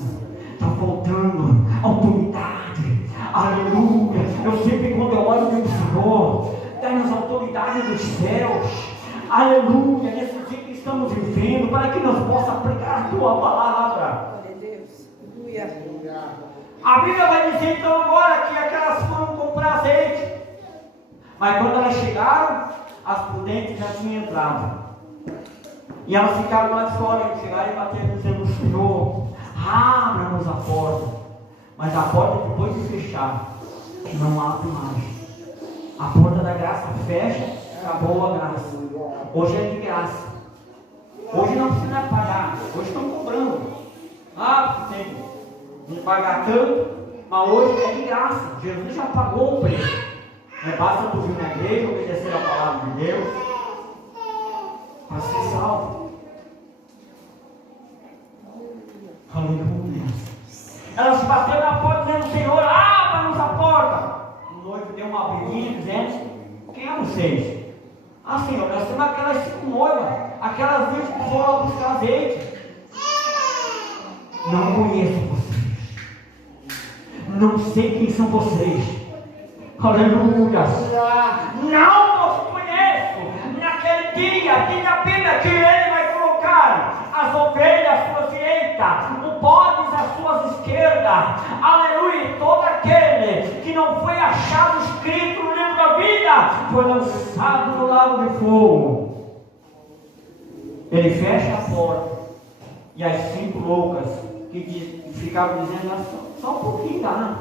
está faltando autoridade. Aleluia. Eu sempre, quando eu olho para o Senhor, dá-nos autoridade dos céus. Aleluia. Nesse dia que estamos vivendo, para que nós possamos pregar a tua palavra. A Bíblia vai dizer então agora que aquelas foram comprar azeite, mas quando elas chegaram, as prudentes já tinham entrado, e elas ficaram lá de fora, e chegaram e bateram dizendo: Senhor, abra-nos a porta. Mas a porta, depois de fechar, não abre mais. A porta da graça fecha, acabou a graça. Hoje é de graça. Hoje não precisa pagar, hoje estão cobrando. Tem que pagar tanto, mas hoje é de graça. Jesus já pagou o preço. Basta tu vir na igreja, obedecer a palavra de Deus, para ser salvo. Aleluia. Elas bateram na porta dizendo: Senhor, abra-nos a porta. O noivo deu uma abridinha dizendo: quem é vocês? Senhor, nós temos aquelas 5 noivas, aquelas 20 que foram buscar azeite. Não conheço vocês. Não sei quem são vocês. Aleluia. Não os conheço. Naquele dia, diz a Bíblia que ele vai colocar as ovelhas à sua direita, o bodes às suas esquerdas. Aleluia. E todo aquele que não foi achado escrito no livro da vida foi lançado no lago de fogo. Ele fecha a porta. E as 5 loucas que ficavam dizendo: só um pouquinho dá,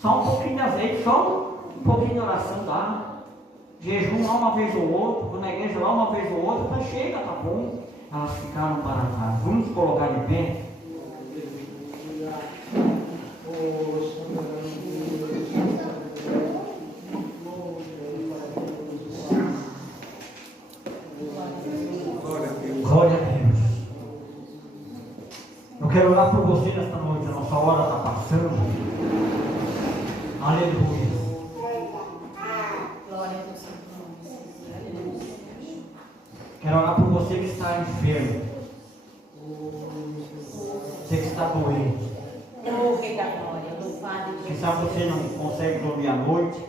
só um pouquinho de azeite, só um pouquinho de oração dá, jejum lá uma vez ou outra, vou na igreja lá uma vez ou outra, tá chega, tá bom. Elas ficaram para trás. Vamos colocar de pé. Glória a Deus. Eu quero orar por você nesta noite. A nossa hora está passando. Aleluia. Glória a Deus. Quero orar por você que está enfermo. Você que está doente. Oh, Rei da Glória, louvado Quem sabe você não consegue dormir à noite.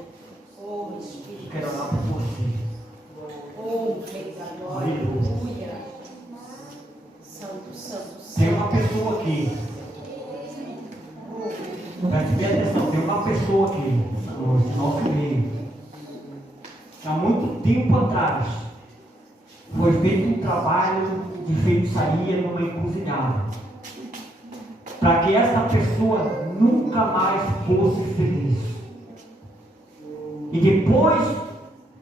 Oh, Espírito. Eu quero orar por você. Oh, Rei da Glória. Aleluia. Santo, santo, santo. Tem uma pessoa aqui. Preste bem atenção. Tem uma pessoa aqui no nosso meio. Há muito tempo atrás foi feito um trabalho de feitiçaria numa encruzilhada, para que essa pessoa nunca mais fosse feliz. E depois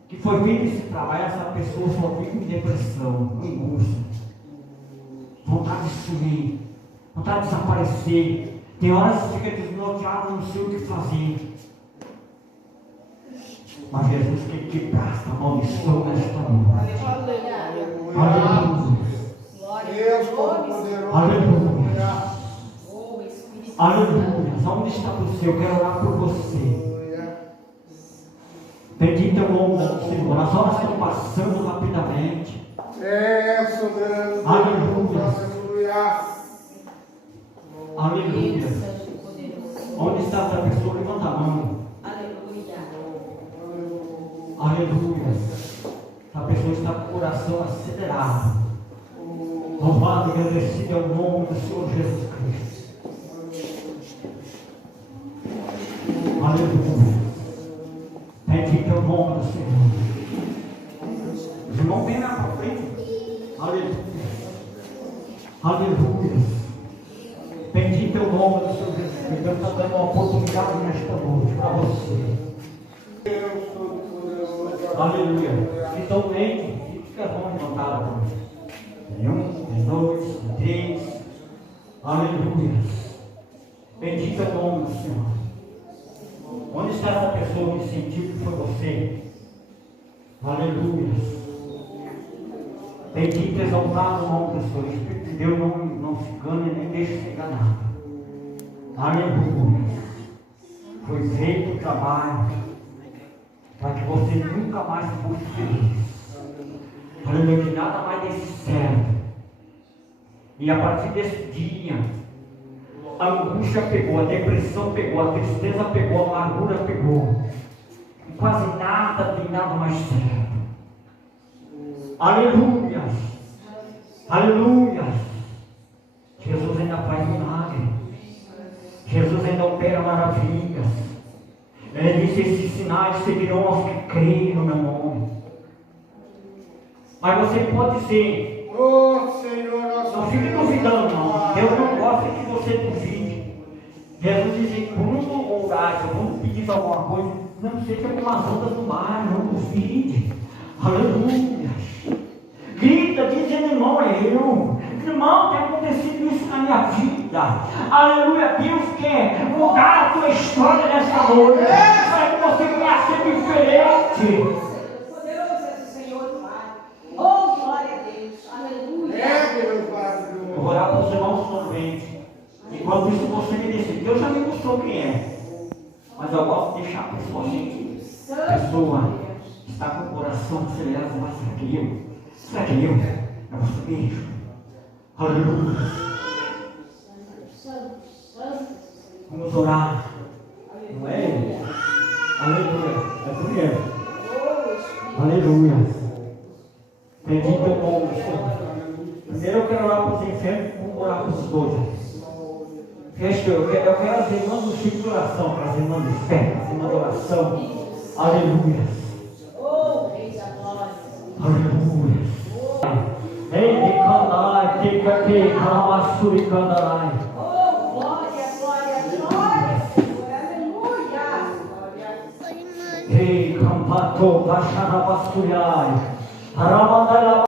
que foi feito esse trabalho, essa pessoa só vive em depressão, angústia, vontade de sumir, vontade de desaparecer. Tem horas que fica desnorteado, não sei o que fazer. Mas Jesus quer quebrar essa maldição nesta noite. Aleluia. Aleluia. Aleluia. Onde está você? Eu quero orar por você. Bendito é o nome do Senhor. As horas estão passando rapidamente. Aleluia. Aleluia. Onde está essa pessoa? Levanta a mão. Aleluia. A pessoa está com o coração acelerado. Louvado e agradecido é o nome do Senhor Jesus Cristo. Aleluia. Bendito é o nome do Senhor. Os irmãos vêm lá para frente. Aleluia. Aleluia. Bendito é o nome do Senhor Jesus Cristo. Deus está dando uma oportunidade nesta noite para você. Aleluia. Então, fica as mãos levantadas para mim. Tem 1, tem 2, tem 3. Aleluia. Bendito é o nome do Senhor. Onde está essa pessoa que sentiu que foi você? Aleluia. Bendito e exaltado o nome do Senhor. O Espírito de Deus não se engana e nem deixa se enganar. Aleluia. Foi feito o trabalho para que você nunca mais fosse feliz. Aleluia, que nada mais desse certo. E a partir desse dia, a angústia pegou, a depressão pegou, a tristeza pegou, a amargura pegou. E quase nada tem dado mais certo. Aleluia. Aleluia. Jesus ainda faz milagre. Jesus ainda opera maravilhas. Ele disse: esses sinais seguirão aos que creem no meu nome. Mas você pode dizer: não fique duvidando, não. Deus não gosta que você duvide. Jesus disse: quando orar, quando pedir alguma coisa, não seja como as ondas do mar, não duvide. Aleluia. Grita, dizendo: irmão, é eu. Irmão, tem acontecido isso na minha vida. Aleluia. Deus quer mudar a tua história nesta noite, para que você venha a ser diferente. Oh, glória a Deus. Aleluia. Eu vou orar para os irmãos doentes. Enquanto isso, você me decide. Deus já me mostrou quem é. Mas eu gosto de deixar a pessoa assim. A pessoa está com o coração acelerado. Mas será que eu? Será que eu? É você mesmo. Aleluia. Vamos orar. Aleluia. Bendito é o nome do Senhor. Primeiro eu quero orar para os enfermos, vamos orar para os dois. Eu quero as irmãs do ciclo de oração, para as irmãs de fé, as irmãs de oração. Aleluia. Oh, Rei da glória. Aleluia. Ei, de canai, que calamassuri candarai. Oh, glória, glória, glória, Senhor. Aleluia. Ei, campato, baixarabasturiai. Haramandara.